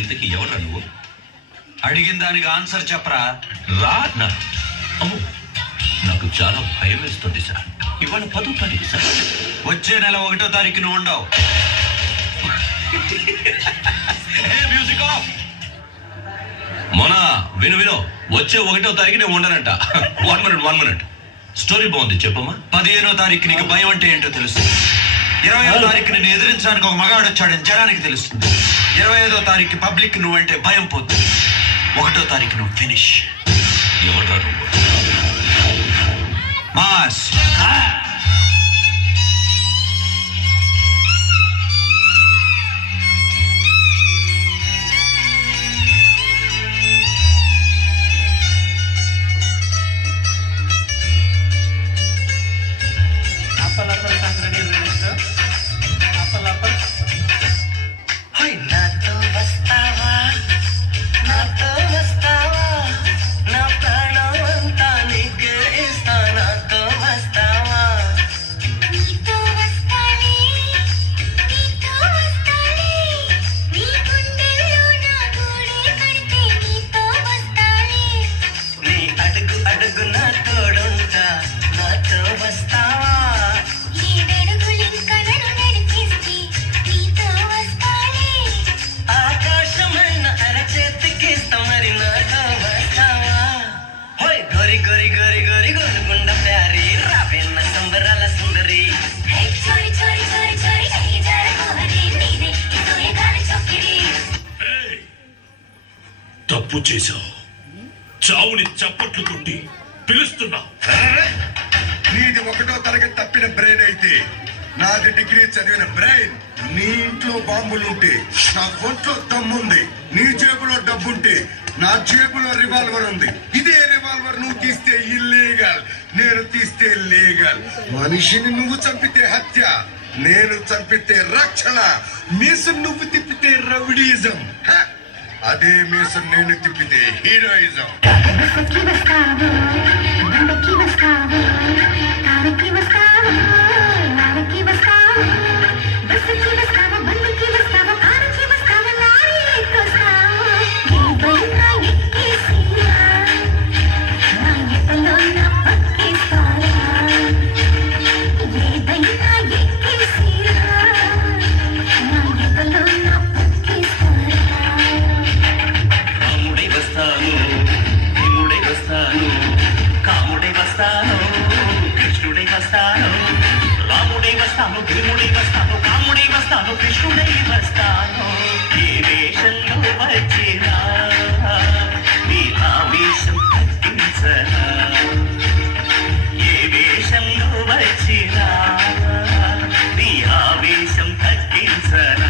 ఇంతకీ ఎవరా నువ్వు? అడిగిన దానికి ఆన్సర్ చెప్పరా. రా నా. అమ్మో, నాకు చాలా భయం వేస్తుంది సార్. ఇవాళ 10వ తారీఖు సార్. వచ్చే నెల 1వ తారీఖు నువ్వు ఉండవు. Music of. మొన్న విను వచ్చే 1వ తారీఖు నేను ఉండనంట. 1 మినిట్ స్టోరీ బాగుంది చెప్పమ్మా. 15వ తారీఖు నీకు భయం అంటే ఏంటో తెలుస్తుంది. 20వ తారీఖు నేను ఎదిరించడానికి ఒక మగాడు వచ్చాడని జనానికి తెలుస్తుంది. 25వ తారీఖు పబ్లిక్ నువ్వంటే భయం పోతుంది. 1వ తారీఖు నువ్వు ఫినిష్. ఎవడ్రా నువ్వు? మాస్. తప్పు చేశావు. చావుని చప్పట్లు కొట్టి పిలుస్తున్నా. నీది 1వ తరగతి తప్పిన బ్రెయిన్ అయితే నాది డిగ్రీ చదివిన బ్రెయిన్. నీ ఇంట్లో బాంబులుంటే నా ఒంట్లో దమ్ముంది. నీ జేబులో డబ్బుంటే నా జేబులో రివాల్వర్ ఉంది. ఇదే రివాల్వర్ నువ్వు తీస్తే ఇల్లీగల్, నేను తీస్తే లీగల్. మనిషిని నువ్వు చంపితే హత్య, నేను చంపితే రక్షణ. మీసు నువ్వు తిప్పితే రౌడీజం, అదే మీసు నేను తిప్పితే హీరోయిజం. కృష్ణుడై వస్తాను, రాముడై వస్తాను, భీముడై వస్తాను, కాముడై వస్తాను, కృష్ణుడై వస్తాను. ఏ వేషంలో వచ్చినా నీ ఆవేశం తగ్గించనా. ఏ వేషంలో వచ్చినా నీ ఆవేశం తగ్గించనా.